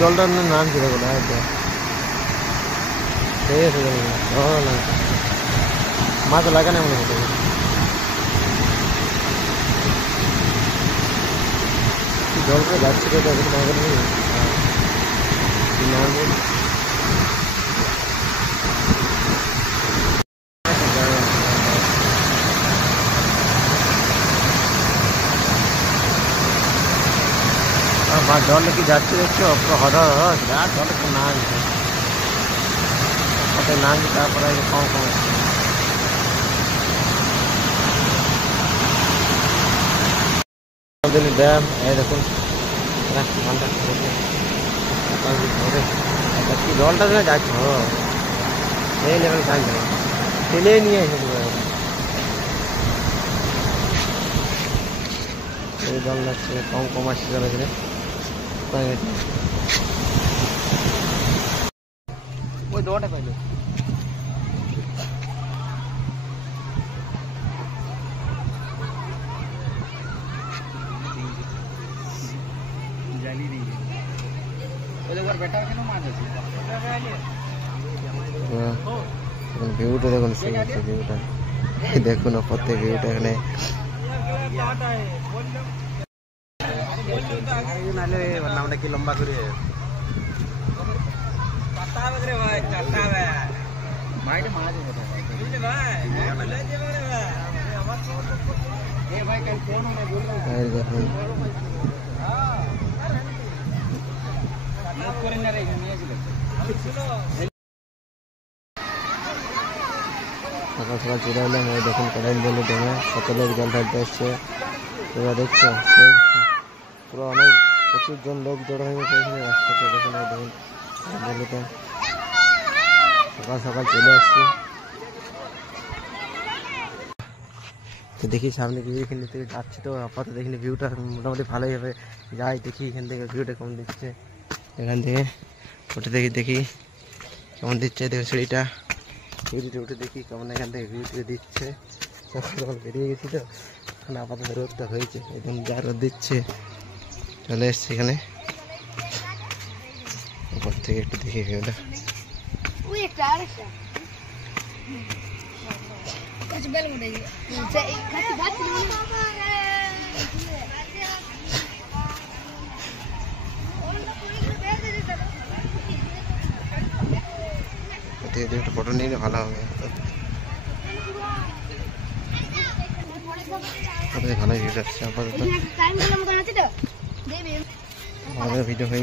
জলটা নাম ছিল বলে ঠিক আছে না মাছ লাগে না মনে হতো জলটা যাচ্ছে তো জল কি যাচ্ছে দেখছো জল একটু না না তারপরে কম কম ড্যাম এই দেখুন জলটা যাচ্ছে এই লেভেল থাকবে ঠেলে নিয়ে এসে জল যাচ্ছে কম কম আসছে জল এখানে ওই দোয়াটা পাইলো ভিউটা দেখুন ভিউটা দেখুন প্রত্যেক ভিউটা এখানে নামটা কি লম্বা করে দেখুন সকাল সকাল চলে এলাম ওই দেখুন কড়াইল ড্যামে কত লোক জল ঢালতে আসছে তোমরা দেখছো পুরো অনেক প্রচুর জন লোক জড়ো হয়ে গেছে এখানে রাস্তাতে দেখুন দেখুন বলতে সকাল সকাল চলে আসছি তো দেখি সামনে গিয়ে এখান থেকে যাচ্ছি তো আপাতত এখানে ভিউটা মোটামুটি ভালোই হবে যাই দেখি এখান থেকে ভিউটা কেমন দিচ্ছে এখান থেকে উঠে দেখি কেমন দিচ্ছে দেখুন সিঁড়িটা উঠে দেখি কেমন এখান থেকে ভিউটা দিচ্ছে সকাল সকাল বেরিয়ে গেছি তো এখন আপাতত রোদটা হয়েছে একদম যা রোদ দিচ্ছে চলে এসছি এখানে উপর থেকে একটু দেখি ভিউটা একটা ফটো নিলে ভালো হবে ভালোই ভিডিও আসছে আপাতত ভিডিও হয়ে